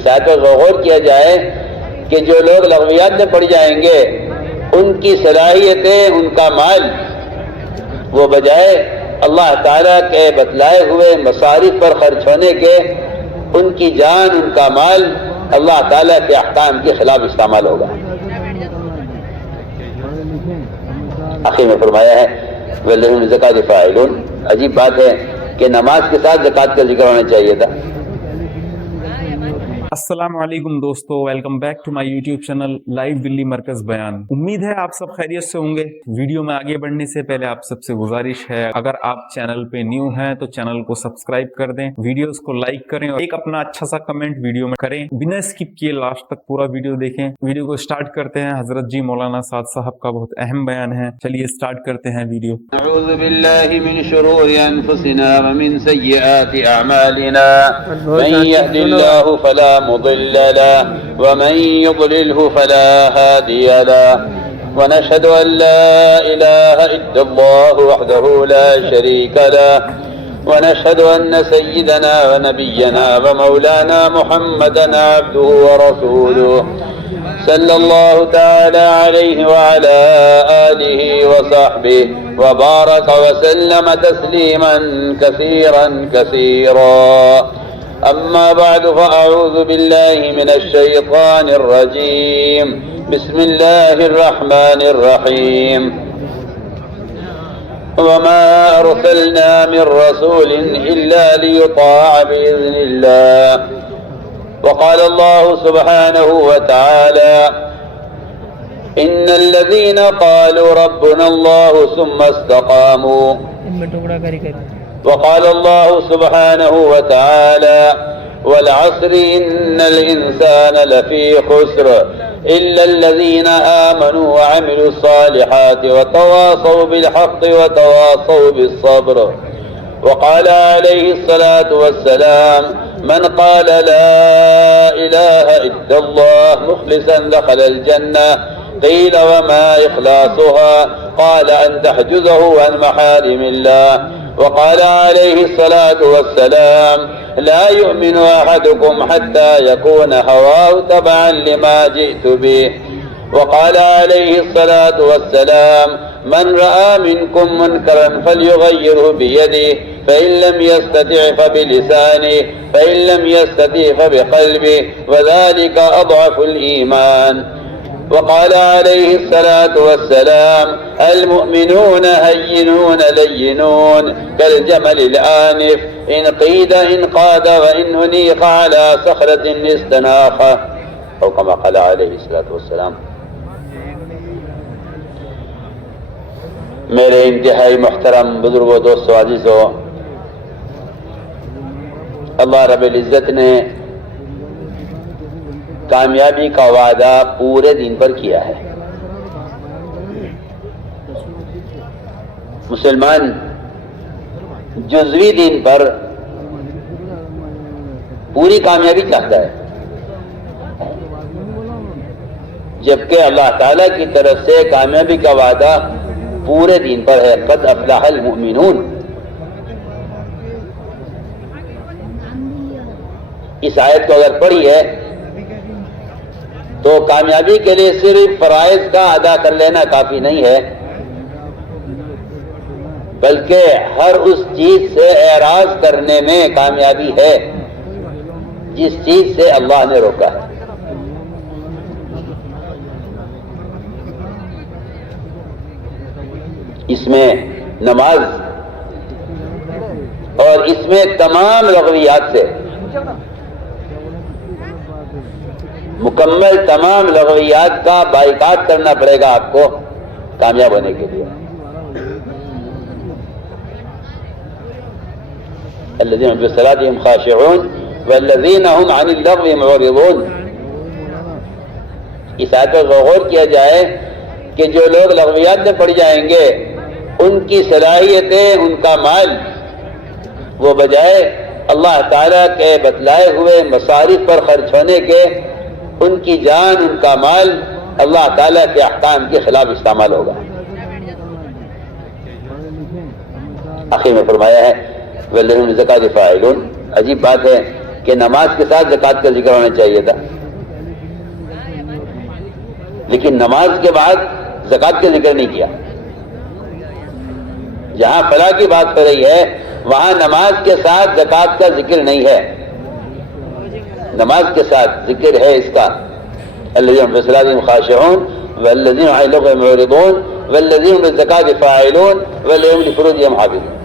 اس آیت پر غور کیا جائے کہ جو لوگ لغویات میں پڑ جائیں گے ان کی صلاحیتیں، ان کا مال، وہ بجائے اللہ تعالیٰ کے بتلائے ہوئے مصارف پر خرچ ہونے کے ان کی جان، ان کا مال اللہ تعالیٰ کے احکام کے خلاف استعمال ہوگا۔ آخر میں فرمایا ہے وَالَّذِينَ زَكَاةَ فَاعِلُونَ۔ عجیب بات ہے کہ نماز کے ساتھ زکوٰۃ کا ذکر ہونا چاہیے تھا۔ السلام علیکم دوستو، welcome back to my YouTube channel live Delhi Markaz بیان۔ امید ہے آپ سب خیریت سے ہوں گے۔ ویڈیو میں آگے بڑھنے سے پہلے آپ سب سے گزارش ہے، اگر آپ چینل پہ نیو ہیں تو چینل کو سبسکرائب کر دیں، ویڈیوز کو لائک کریں اور ایک اپنا اچھا سا کمنٹ ویڈیو میں کریں، بنا اسکپ کیے لاسٹ تک پورا ویڈیو دیکھیں۔ ویڈیو کو سٹارٹ کرتے ہیں، حضرت جی مولانا سعد صاحب کا بہت اہم بیان ہے، چلیے سٹارٹ کرتے ہیں ویڈیو۔ اعوذ باللہ من شرور انفسنا ومن سیئات اعمالنا، من یهد اللہ فلا مضل له ومن يضلله فلا هادي له، ونشهد أن لا إله إلا الله وحده لا شريك له، ونشهد أن سيدنا ونبينا ومولانا محمدا عبده ورسوله صلى الله تعالى عليه وعلى آله وصحبه وبارك وسلم تسليما كثيرا كثيرا. أما بعد فأعوذ بالله من الشيطان الرجيم، بسم الله الرحمن الرحيم. وما أرسلنا من رسول إلا ليطاع بإذن الله. وقال الله سبحانه وتعالى إن الذين قالوا ربنا الله ثم استقاموا. وقال الله سبحانه وتعالى والعصر إن الإنسان لفي خسر إلا الذين آمنوا وعملوا الصالحات وتواصوا بالحق وتواصوا بالصبر. وقال عليه الصلاة والسلام من قال لا إله إلا الله مخلصا دخل الجنة. قيل وما إخلاصها؟ قال أن تحجزه عن محارم الله. وقال عليه الصلاة والسلام لا يؤمن أحدكم حتى يكون هواه تبعا لما جئت به. وقال عليه الصلاة والسلام من رأى منكم منكرا فليغيره بيده فإن لم يستطع فبلسانه فإن لم يستطع فبقلبه وذلك أضعف الإيمان. وقال عليه الصلاة والسلام المؤمنون هينون لينون كالجمل الآنف إن قيد انقاد وإن أنيق على صخرة استناخه أو كما قال عليه الصلاة والسلام. میرے انتہائی محترم بزرگوں، دوستوں، عزیزوں، اللہ رب العزت نے کامیابی کا وعدہ پورے دین پر کیا ہے۔ مسلمان جزوی دین پر پوری کامیابی چاہتا ہے، جبکہ اللہ تعالیٰ کی طرف سے کامیابی کا وعدہ پورے دین پر ہے۔ قد افلح المؤمنون۔ اس آیت کو اگر پڑھی ہے تو کامیابی کے لیے صرف فرائض کا ادا کر لینا کافی نہیں ہے، بلکہ ہر اس چیز سے اعراض کرنے میں کامیابی ہے جس چیز سے اللہ نے روکا ہے۔ اس میں نماز اور اس میں تمام لغویات سے مکمل تمام لغویات کا بائیکاٹ کرنا پڑے گا آپ کو کامیاب ہونے کے لیے۔ الذين في صلاتهم خاشعون والذين هم عن اللغو معرضون۔ اس آیت پر غور کیا جائے کہ جو لوگ لغویات میں پڑ جائیں گے ان کی صلاحیتیں، ان کا مال، وہ بجائے اللہ تعالیٰ کے بتلائے ہوئے مصارف پر خرچ ہونے کے ان کی جان، ان کا مال اللہ تعالیٰ کے احکام کے خلاف استعمال ہوگا۔ آخر میں فرمایا ہے وَالَّذِينَ زَكَاةَ فَاعِلُونَ۔ عجیب بات ہے کہ نماز کے ساتھ زکوٰۃ کا ذکر ہونا چاہیے تھا، لیکن نماز کے بعد زکوٰۃ کا ذکر نہیں کیا۔ جہاں فلاح کی بات ہو رہی ہے وہاں نماز کے ساتھ زکوٰۃ کا ذکر نہیں ہے، نماز کے ساتھ ذکر ہے اس کا الذین هم فی صلاتہم خاشعون والذین عن اللغو معرضون والذین هم للزکاۃ فاعلون والذین هم لفروجہم حافظون۔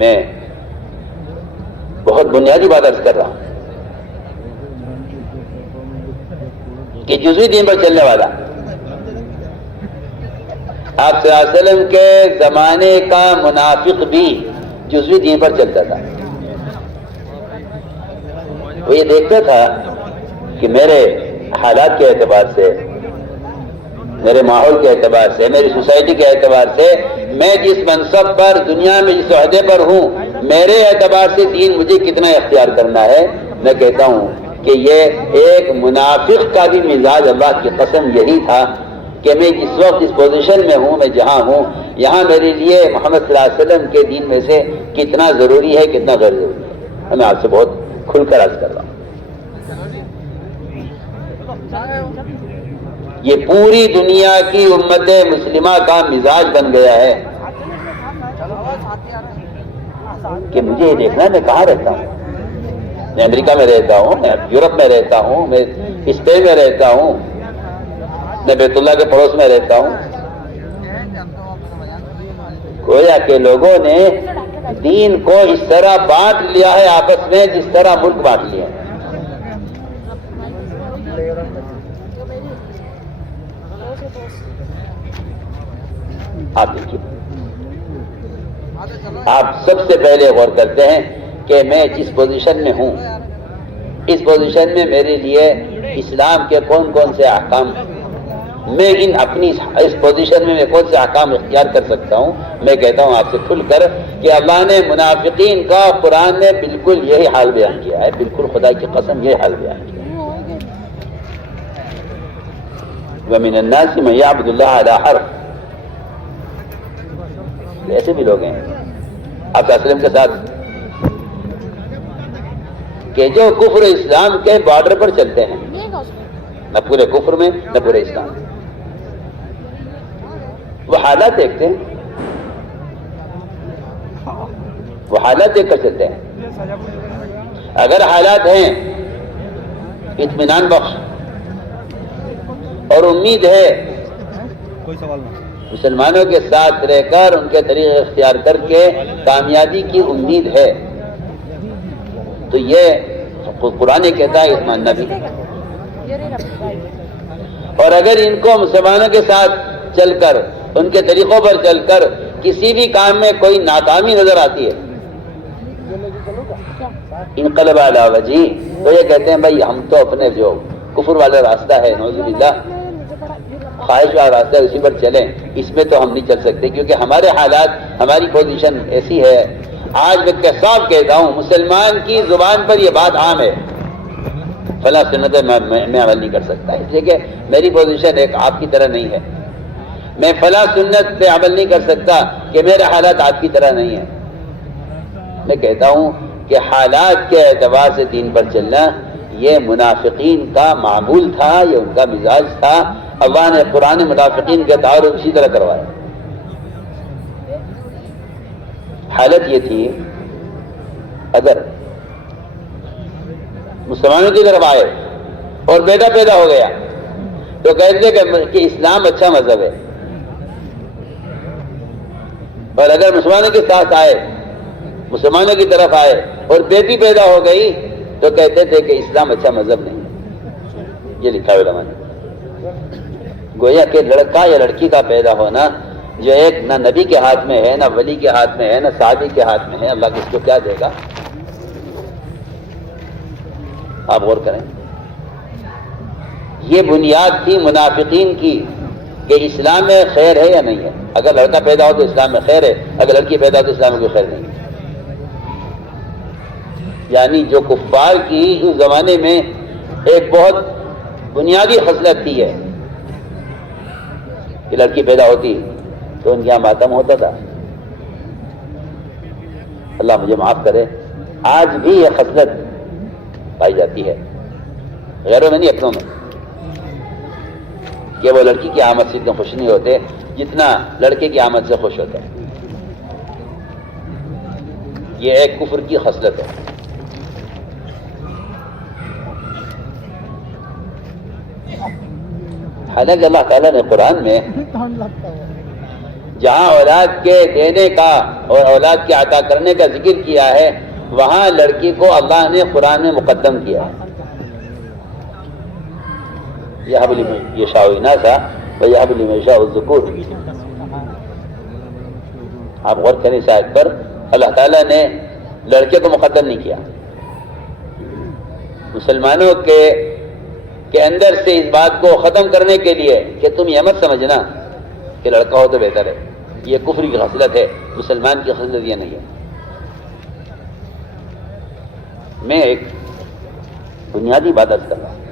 میں بہت بنیادی بات عرض کر رہا ہوں کہ جزوی دین پر چلنے والا آپ صلی اللہ علیہ وسلم کے زمانے کا منافق بھی جزوی دین پر چلتا تھا۔ وہ یہ دیکھتا تھا کہ میرے حالات کے اعتبار سے، میرے ماحول کے اعتبار سے، میری سوسائٹی کے اعتبار سے، میں جس منصب پر دنیا میں جس عہدے پر ہوں، میرے اعتبار سے دین مجھے کتنا اختیار کرنا ہے۔ میں کہتا ہوں کہ یہ ایک منافق کا بھی مزاج اللہ کی قسم یہی تھا کہ میں جس وقت اس پوزیشن میں ہوں، میں جہاں ہوں، یہاں میرے لیے محمد صلی اللہ علیہ وسلم کے دین میں سے کتنا ضروری ہے، کتنا غیر ضروری ہے، میں آپ سے بہت کھل کر عرض کر رہا ہوں۔ یہ پوری دنیا کی امت مسلمہ کا مزاج بن گیا ہے کہ مجھے یہ دیکھنا ہے میں کہاں رہتا ہوں۔ میں امریکہ میں رہتا ہوں، میں یورپ میں رہتا ہوں، میں اسپین میں رہتا ہوں، میں بیت اللہ کے پڑوس میں رہتا ہوں۔ گویا کہ لوگوں نے دین کو اس طرح بانٹ لیا ہے آپس میں جس طرح ملک بانٹ لیا ہے۔ آپ دیکھیے، آپ سب سے پہلے غور کرتے ہیں کہ میں جس پوزیشن میں ہوں، اس پوزیشن میں میرے لیے اسلام کے کون کون سے احکام، میں اپنی اس پوزیشن میں کون سے احکام اختیار کر سکتا ہوں۔ میں کہتا ہوں آپ سے کھل کر کہ اللہ نے منافقین کا قرآن نے بالکل یہی حال بیان کیا ہے، بالکل خدا کی قسم یہ حال بیان کیا ہے۔ وَمِنَ النَّاسِ مَن يَعْبُدُ اللَّهَ عَلَىٰ حَرْفٍ، ایسے بھی لوگ ہیں آپ صلی اللہ علیہ وسلم کے ساتھ کہ جو کفر اسلام کے بارڈر پر چلتے ہیں، نہ پورے کفر میں نہ پورے اسلام میں۔ وہ حالات دیکھتے ہیں، وہ حالات دیکھ کر چلتے ہیں۔ اگر حالات ہیں اطمینان بخش اور امید ہے، مسلمانوں کے ساتھ رہ کر ان کے طریقے اختیار کر کے کامیابی کی امید ہے، تو یہ قرآن کہتا ہے اس ماننا بھی۔ اور اگر ان کو مسلمانوں کے ساتھ چل کر، ان کے طریقوں پر چل کر کسی بھی کام میں کوئی ناکامی نظر آتی ہے، انقلب علی وجہہ، تو یہ کہتے ہیں بھائی ہم تو اپنے جو کفر والا راستہ ہے، نعوذ باللہ خواہش والا راستہ ہے، اسی پر چلیں، اس میں تو ہم نہیں چل سکتے کیونکہ ہمارے حالات، ہماری پوزیشن ایسی ہے۔ آج میں صاف کہتا ہوں، مسلمان کی زبان پر یہ بات عام ہے، فلاں سنت میں عمل نہیں کر سکتا، اس لیے کہ میری پوزیشن ایک آپ کی طرح نہیں ہے، میں فلاں سنت پہ عمل نہیں کر سکتا کہ میرے حالات آپ کی طرح نہیں ہیں۔ میں کہتا ہوں کہ حالات کے اعتبار سے دین پر چلنا یہ منافقین کا معمول تھا، یہ ان کا مزاج تھا۔ اللہ نے قرآن منافقین کے تعارف اسی طرح کروایا۔ حالت یہ تھی، اگر مسلمانوں کی طرف آئے اور بیٹا پیدا ہو گیا تو کہتے کہ اسلام اچھا مذہب ہے، اور اگر مسلمانوں کے ساتھ آئے، مسلمانوں کی طرف آئے اور بیٹی پیدا ہو گئی تو کہتے تھے کہ اسلام اچھا مذہب نہیں۔ یہ لکھا ہے علماء نے۔ گویا کہ لڑکا یا لڑکی کا پیدا ہونا جو ایک نہ نبی کے ہاتھ میں ہے، نہ ولی کے ہاتھ میں ہے، نہ صحابی کے ہاتھ میں ہے، اللہ کس کو کیا دے گا؟ آپ غور کریں، یہ بنیاد تھی منافقین کی کہ اسلام میں خیر ہے یا نہیں ہے۔ اگر لڑکا پیدا ہو تو اسلام میں خیر ہے، اگر لڑکی پیدا ہو تو اسلام میں کوئی خیر نہیں ہے۔ یعنی جو کفار کی اس زمانے میں ایک بہت بنیادی خصلت تھی ہے کہ لڑکی پیدا ہوتی تو ان کے یہاں ماتم ہوتا تھا، اللہ مجھے معاف کرے، آج بھی یہ خصلت پائی جاتی ہے غیروں میں نہیں اپنوں میں، کہ وہ لڑکی کی آمد سے اتنے خوش نہیں ہوتے جتنا لڑکے کی آمد سے خوش ہوتے ہیں۔ یہ ایک کفر کی خصلت ہے۔ حالانکہ اللہ تعالیٰ نے قرآن میں جہاں اولاد کے دینے کا اور اولاد کے عطا کرنے کا ذکر کیا ہے، وہاں لڑکی کو اللہ نے قرآن میں مقدم کیا ہے۔ یہب لمن یشاء اناثا ویہب لمن یشاء الذکور۔ آپ غور کریں اس آیت پر، اللہ تعالیٰ نے لڑکے کو مقدم نہیں کیا۔ مسلمانوں کے اندر سے اس بات کو ختم کرنے کے لیے کہ تم یہ مت سمجھنا کہ لڑکا ہو تو بہتر ہے، یہ کفر کی خصلت ہے، مسلمان کی خصلت یہ نہیں ہے۔ میں ایک بنیادی بات عرض کر رہا ہوں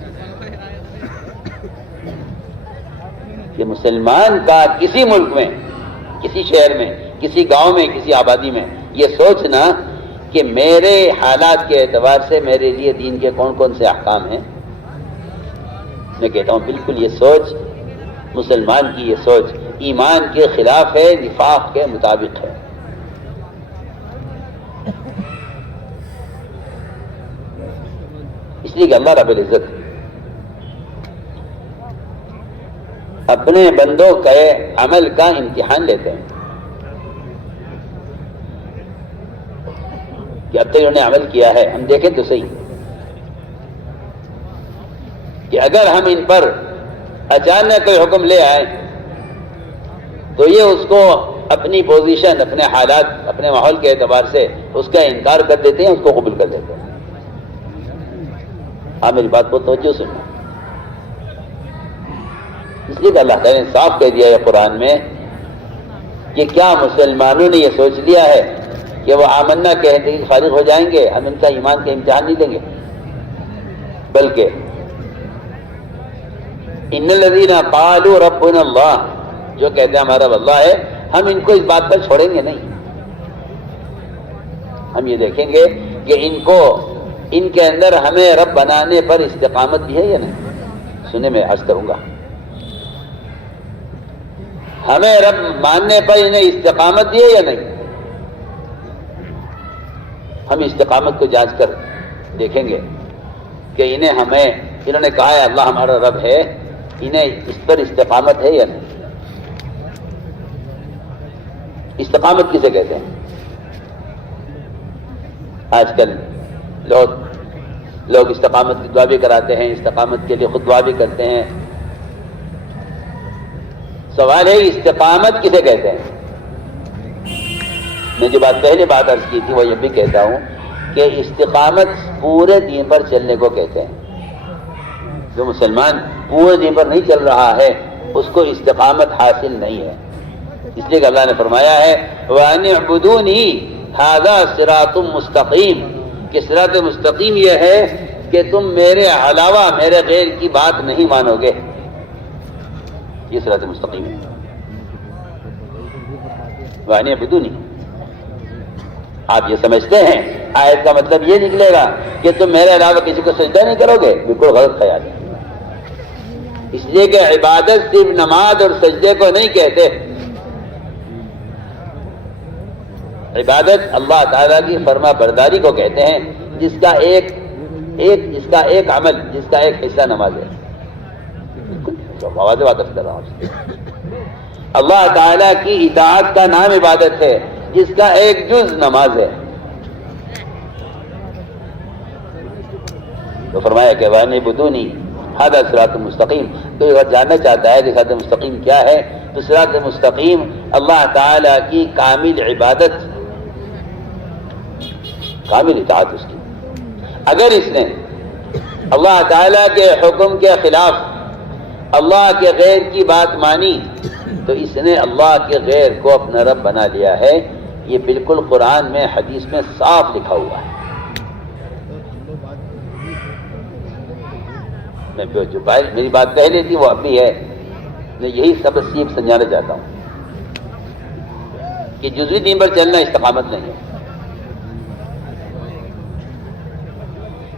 کہ مسلمان کا کسی ملک میں، کسی شہر میں، کسی گاؤں میں، کسی آبادی میں یہ سوچنا کہ میرے حالات کے اعتبار سے میرے لیے دین کے کون کون سے احکام ہیں، میں کہتا ہوں بالکل یہ سوچ، مسلمان کی یہ سوچ ایمان کے خلاف ہے، نفاق کے مطابق ہے۔ اس لیے کہ اللہ رب العزت اپنے بندوں کے عمل کا امتحان لیتے ہیں کہ اب تک انہوں نے عمل کیا ہے، ہم دیکھیں تو صحیح کہ اگر ہم ان پر اچانک کوئی حکم لے آئیں تو یہ اس کو اپنی پوزیشن، اپنے حالات، اپنے ماحول کے اعتبار سے اس کا انکار کر دیتے ہیں، اس کو قبول کر دیتے ہیں۔ آپ میری بات کو توجہ سننا، اس لیے کہ اللہ تعالیٰ نے صاف کہہ دیا ہے قرآن میں کہ کیا مسلمانوں نے یہ سوچ لیا ہے کہ وہ آمنا کہتے ہی فارغ ہو جائیں گے، ہم ان کا ایمان کا امتحان نہیں دیں گے، بلکہ ان الذین قالوا ربنا اللہ، جو کہتے ہیں ہمارا رب اللہ ہے، ہم ان کو اس بات پر چھوڑیں گے نہیں، ہم یہ دیکھیں گے کہ ان کے اندر ہمیں رب بنانے پر استقامت بھی ہے یا نہیں۔ سنیں میں عرض کروں گا، ہمیں رب ماننے پر انہیں استقامت دی ہے یا نہیں، ہم استقامت کو جانچ کر دیکھیں گے کہ انہوں نے کہا ہے اللہ ہمارا رب ہے، انہیں اس پر استقامت ہے یا نہیں۔ استقامت کسے کہتے ہیں؟ آج کل لوگ استقامت کی دعا بھی کراتے ہیں، استقامت کے لیے خود دعا بھی کرتے ہیں۔ سوال ہے استقامت کسے کہتے ہیں؟ میں جو پہلے بات عرض کی تھی وہ یہ بھی کہتا ہوں کہ استقامت پورے دین پر چلنے کو کہتے ہیں۔ جو مسلمان پورے دین پر نہیں چل رہا ہے اس کو استقامت حاصل نہیں ہے، اس لیے کہ اللہ نے فرمایا ہے وَأَنِ اعْبُدُونِي هَذَا صِرَاطٌ مُسْتَقِيمٌ، کہ صراط مستقیم یہ ہے کہ تم میرے علاوہ میرے غیر کی بات نہیں مانو گے، یہ صراط مستقیم ہے۔ وَأَنِ اعْبُدُونِي، آپ یہ سمجھتے ہیں آیت کا مطلب یہ نکلے گا کہ تم میرے علاوہ کسی کو سجدہ نہیں کرو گے؟ بالکل غلط خیال ہے، اس لیے کہ عبادت صرف نماز اور سجدے کو نہیں کہتے، عبادت اللہ تعالیٰ کی فرما برداری کو کہتے ہیں، جس کا ایک عمل، جس کا ایک حصہ نماز ہے۔ واضح بات کر رہا ہوں، اللہ تعالیٰ کی اطاعت کا نام عبادت ہے، جس کا ایک جز نماز ہے۔ تو فرمایا کہ وَأَنِ اعْبُدُونِي هَذَا صِرَاطٌ مُسْتَقِيمٌ، تو یہ جاننا چاہتا ہے کہ صراط مستقیم کیا ہے، تو صراط مستقیم اللہ تعالیٰ کی کامل عبادت، کامل اطاعت اس کی۔ اگر اس نے اللہ تعالیٰ کے حکم کے خلاف اللہ کے غیر کی بات مانی تو اس نے اللہ کے غیر کو اپنا رب بنا لیا ہے، یہ بالکل قرآن میں حدیث میں صاف لکھا ہوا ہے۔ میں جو میری بات پہلے تھی وہ اب بھی ہے، میں یہی سب سیکھ سمجھانا چاہتا ہوں کہ جزوی دین پر چلنا استقامت نہیں ہے،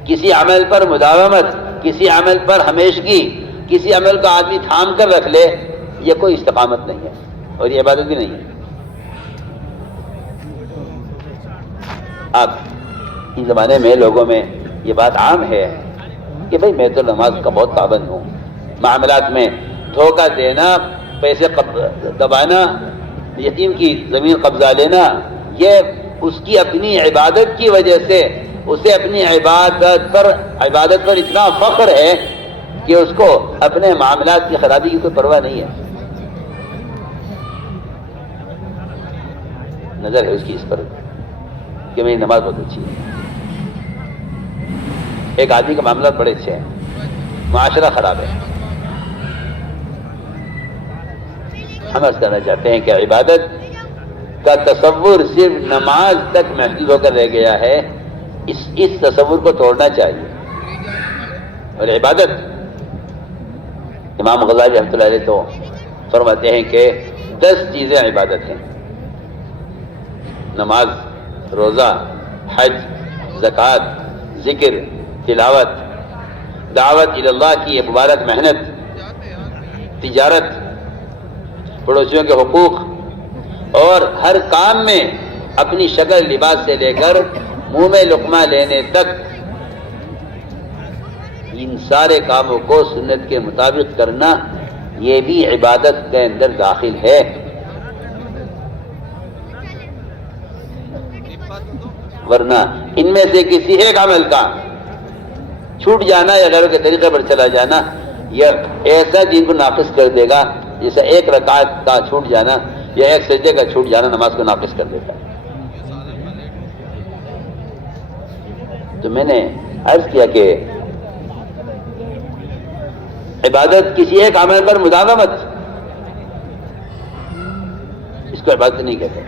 کسی عمل پر مداومت، کسی عمل پر ہمیشگی، کسی عمل کو آدمی تھام کر رکھ لے، یہ کوئی استقامت نہیں ہے اور یہ عبادت بھی نہیں ہے۔ اب اس زمانے میں لوگوں میں یہ بات عام ہے کہ بھئی میں تو نماز کا بہت پابند ہوں، معاملات میں دھوکہ دینا، پیسے دبانا، یتیم کی زمین قبضہ لینا، یہ اس کی اپنی عبادت کی وجہ سے اسے اپنی عبادت پر اتنا فخر ہے کہ اس کو اپنے معاملات کی خرابی کی کوئی پرواہ نہیں ہے۔ نظر ہے اس کی اس پر کہ میری نماز بہت اچھی ہے۔ ایک آدمی کا معاملات بڑے اچھے ہیں، معاشرہ خراب ہے۔ ہم عرض کرنا چاہتے ہیں کہ عبادت کا تصور صرف نماز تک محدود ہو کر رہ گیا ہے، اس تصور کو توڑنا چاہیے۔ اور عبادت، امام غزالی رحمۃ اللہ علیہ تو فرماتے ہیں کہ 10 چیزیں عبادت ہیں: نماز، روزہ، حج، زکوٰۃ، ذکر، تلاوت، دعوت الی اللہ کی یہ مبارک محنت، تجارت، پڑوسیوں کے حقوق، اور ہر کام میں اپنی شکل لباس سے لے کر منہ میں لقمہ لینے تک ان سارے کاموں کو سنت کے مطابق کرنا، یہ بھی عبادت کے اندر داخل ہے۔ ورنہ ان میں سے کسی ایک عمل کا چھوٹ جانا یا غیروں کے طریقے پر چلا جانا، یہ ایسا دین کو ناقص کر دے گا جیسے ایک رکعت کا چھوٹ جانا یا ایک سجدے کا چھوٹ جانا نماز کو ناقص کر دیتا ہے۔ تو میں نے عرض کیا کہ عبادت کسی ایک عمل پر مداومت، اس کو عبادت نہیں کہتے۔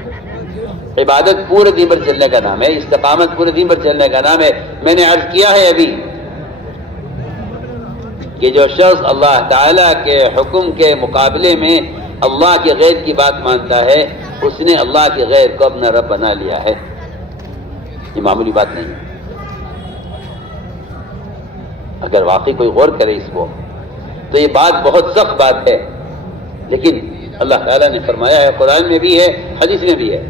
عبادت پورے دین پر چلنے کا نام ہے، استقامت پورے دین پر چلنے کا نام ہے۔ میں نے عرض کیا ہے ابھی کہ جو شخص اللہ تعالیٰ کے حکم کے مقابلے میں اللہ کے غیر کی بات مانتا ہے، اس نے اللہ کے غیر کو اپنا رب بنا لیا ہے۔ یہ معمولی بات نہیں ہے۔ اگر واقعی کوئی غور کرے اس کو تو یہ بات بہت سخت بات ہے، لیکن اللہ تعالیٰ نے فرمایا ہے، قرآن میں بھی ہے، حدیث میں بھی ہے۔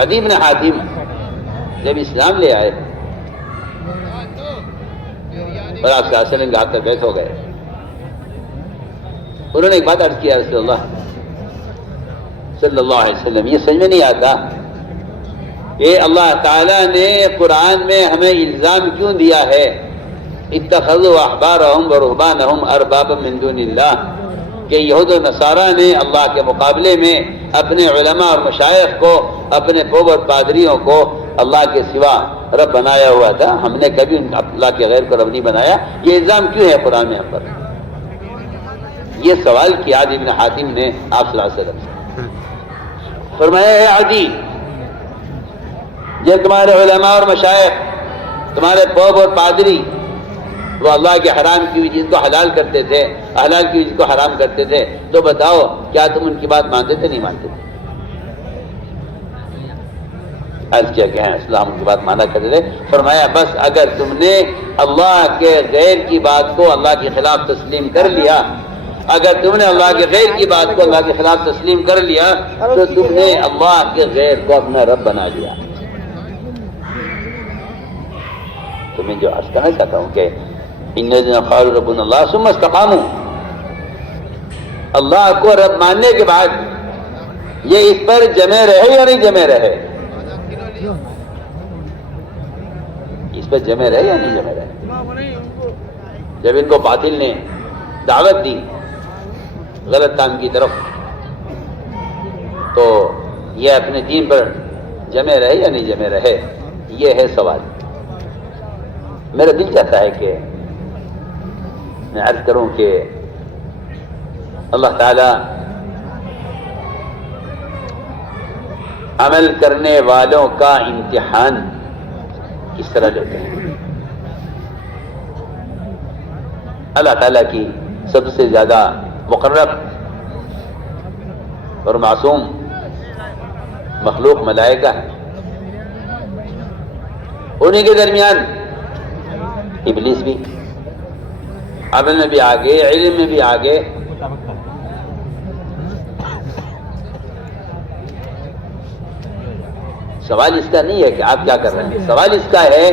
عدی بن حاتم جب اسلام لے آئے اور آپ صلی اللہ علیہ وسلم کے ہاتھ پر بیعت ہو گئے، انہوں نے ایک بات عرض کیا، رسول اللہ صلی اللہ علیہ وسلم، یہ سمجھ میں نہیں آتا کہ اللہ تعالیٰ نے قرآن میں ہمیں الزام کیوں دیا ہے اتخذوا احبارهم ورهبانهم اربابا من دون اللہ، کہ یہود و نصارہ نے اللہ کے مقابلے میں اپنے علماء اور مشائخ کو، اپنے پوب اور پادریوں کو اللہ کے سوا رب بنایا ہوا تھا، ہم نے کبھی اللہ کے غیر کو رب نہیں بنایا، یہ الزام کیوں ہے قرآن میں ہم پر؟ یہ سوال کیا عدی بن حاتم نے آپ صلی اللہ علیہ وسلم سے۔ فرمایا، اے عدی، یہ تمہارے علماء اور مشائخ، تمہارے پوب اور پادری، وہ اللہ کے حرام کی ہوئی چیز کو حلال کرتے تھے، حلال کی ہوئی چیز کو حرام کرتے تھے، تو بتاؤ کیا تم ان کی بات مانتے تھے نہیں مانتے تھے؟ عرض کیا کہ اسلام ان کی بات مانا کرتے تھے۔ فرمایا بس اگر تم نے اللہ کے غیر کی بات کو اللہ کے خلاف تسلیم کر لیا، اگر تم نے اللہ کے غیر کی بات کو اللہ کے خلاف تسلیم کر لیا تو تم نے اللہ کے غیر کو اپنا رب بنا لیا۔ تو میں جو عرض کرنا چاہتا ہوں کہ ان الذین قالوا ربنا اللہ ثم استقاموا، اللہ کو رب ماننے کے بعد یہ اس پر جمے رہے یا نہیں جمے رہے، اس پر جمے رہے یا نہیں جمے رہے۔ جب ان کو باطل نے دعوت دی غلط کام کی طرف، تو یہ اپنے دین پر جمے رہے یا نہیں جمے رہے، یہ ہے سوال۔ میرا دل چاہتا ہے کہ میں عرض کروں کہ اللہ تعالی عمل کرنے والوں کا امتحان کس طرح لیتے ہیں۔ اللہ تعالیٰ کی سب سے زیادہ مقرب اور معصوم مخلوق ملائکہ ہے، انہیں کے درمیان ابلیس بھی عمل میں بھی آگے، علم میں بھی آگے. سوال اس کا نہیں ہے کہ آپ کیا کر رہے ہیں، سوال اس کا ہے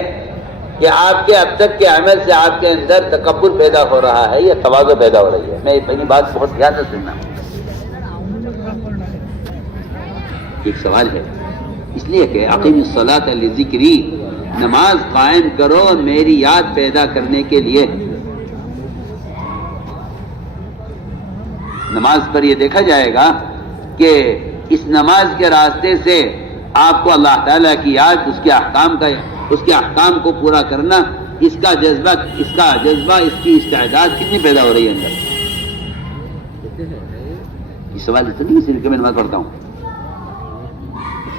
کہ آپ کے اب تک کے عمل سے آپ کے اندر تکبر پیدا ہو رہا ہے یا تواضع پیدا ہو رہی ہے. میں میری بات بہت دھیان سے سننا، ایک سوال ہے. اس لیے کہ اقیم الصلاۃ لذکری، نماز قائم کرو میری یاد پیدا کرنے کے لیے. نماز پر یہ دیکھا جائے گا کہ اس نماز کے راستے سے آپ کو اللہ تعالیٰ کی یاد، اس کے احکام کو پورا کرنا، اس کا جذبہ، اس کی استعداد کتنی پیدا ہو رہی ہے اندر. یہ سوال اس لیے اس لیے میں نماز پڑھتا ہوں،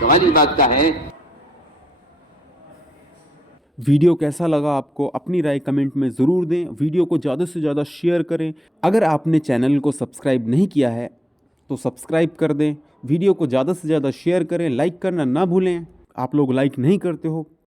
سوال اس بات کا ہے. ویڈیو کیسا لگا آپ کو اپنی رائے کمنٹ میں ضرور دیں. ویڈیو کو زیادہ سے زیادہ شیئر کریں. اگر آپ نے چینل کو سبسکرائب نہیں کیا ہے تو سبسکرائب کر دیں. ویڈیو کو زیادہ سے زیادہ شیئر کریں. لائک کرنا نہ بھولیں. آپ لوگ لائک نہیں کرتے ہو.